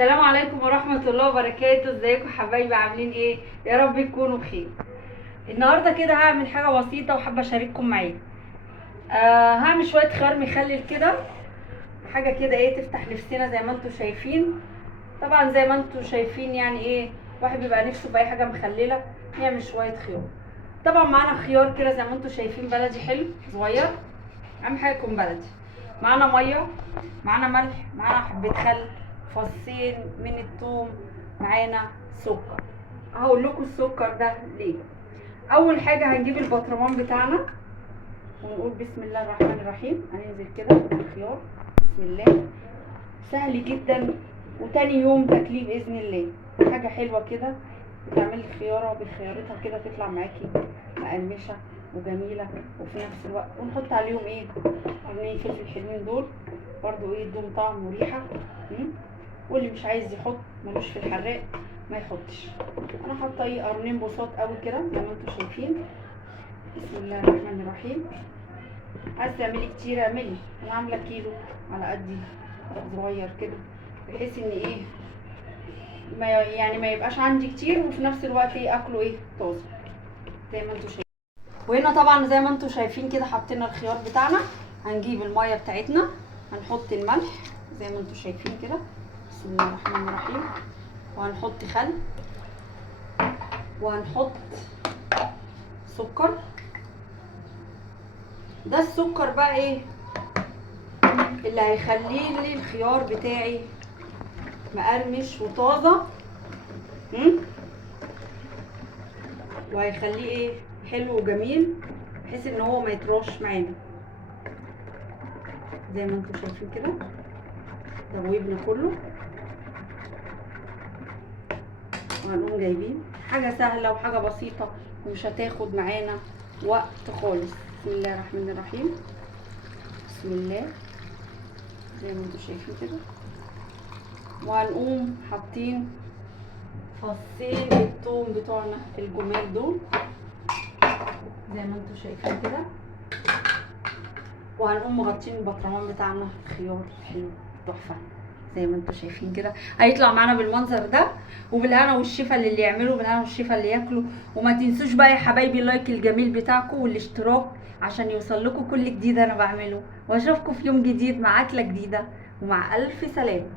السلام عليكم ورحمة الله وبركاته. ازيكم حبايبي؟ عاملين ايه؟ يا رب تكونوا بخير. النهارده كده هعمل حاجة بسيطة وحابة اشارككم معايا. هعمل شوية خيار مخلل كده، حاجة كده ايه تفتح نفسنا زي ما انتم شايفين. طبعا زي ما انتم شايفين يعني ايه، واحد بيبقى نفسه في اي حاجة مخللة نعمل شوية خيار. طبعا معانا خيار كده زي ما انتم شايفين بلدي حلو صغير، اهم حاجة يكون بلدي. معانا مية، معانا ملح، معانا حبة خل، فصين من الثوم، معانا سكر. هقول لكم السكر ده ليه. اول حاجه هنجيب البطرمان بتاعنا ونقول بسم الله الرحمن الرحيم. هننزل كده بالخيار بسم الله، سهل جدا. وتاني يوم تاكليه باذن الله. حاجه حلوه كده، بتعملي خياره بخيارتها كده تطلع معاكي مقرمشه وجميله وفي نفس الوقت. ونحط عليهم ايه، قرنين فلفل حلوين دول برضو ايه، يدوم طعم وريحه. واللي مش عايز يحط ملوش في الحراق ما يحطش. انا حاطه ايه، قرنين بساط قوي كده زي ما انتم شايفين. بسم الله الرحمن الرحيم. عايز تعملي كتير اعملي، انا عامله كيلو على قدي صغير كده، بحيث ان ايه ما يبقاش عندي كتير وفي نفس الوقت ايه اكله ايه طازه زي ما انتم شايفين. وهنا طبعا زي ما انتم شايفين كده حطينا الخيار بتاعنا. هنجيب الميه بتاعتنا، هنحط الملح زي ما انتم شايفين كده بسم الله الرحمن الرحيم، وهنحط خل، وهنحط سكر. ده السكر بقى ايه اللي هيخلي لي الخيار بتاعي مقرمش وطازه، وهيخليه ايه حلو وجميل، بحيث ان هو ما يطراش معانا زي ما انتم شايفين كده. دوبنا كله وهنقوم جايبين حاجه سهله وحاجه بسيطه ومش هتاخد معانا وقت خالص. بسم الله الرحمن الرحيم، بسم الله زي ما انتم شايفين كده. وهنقوم حاطين فصين الثوم بتوعنا الجمال دول زي ما انتم شايفين كده. وهنقوم مغطين البطرمان بتاعنا خيار حلو تحفه زي ما انتم شايفين كده. هيطلع معانا بالمنظر ده، وبالهنا والشفا اللي يعملوا، بالهنا والشفا اللي ياكلوا. وما تنسوش بقى يا حبايبي اللايك الجميل بتاعكم والاشتراك عشان يوصل لكم كل جديد انا بعمله. واشوفكم في يوم جديد مع اكله جديده، ومع الف سلامه.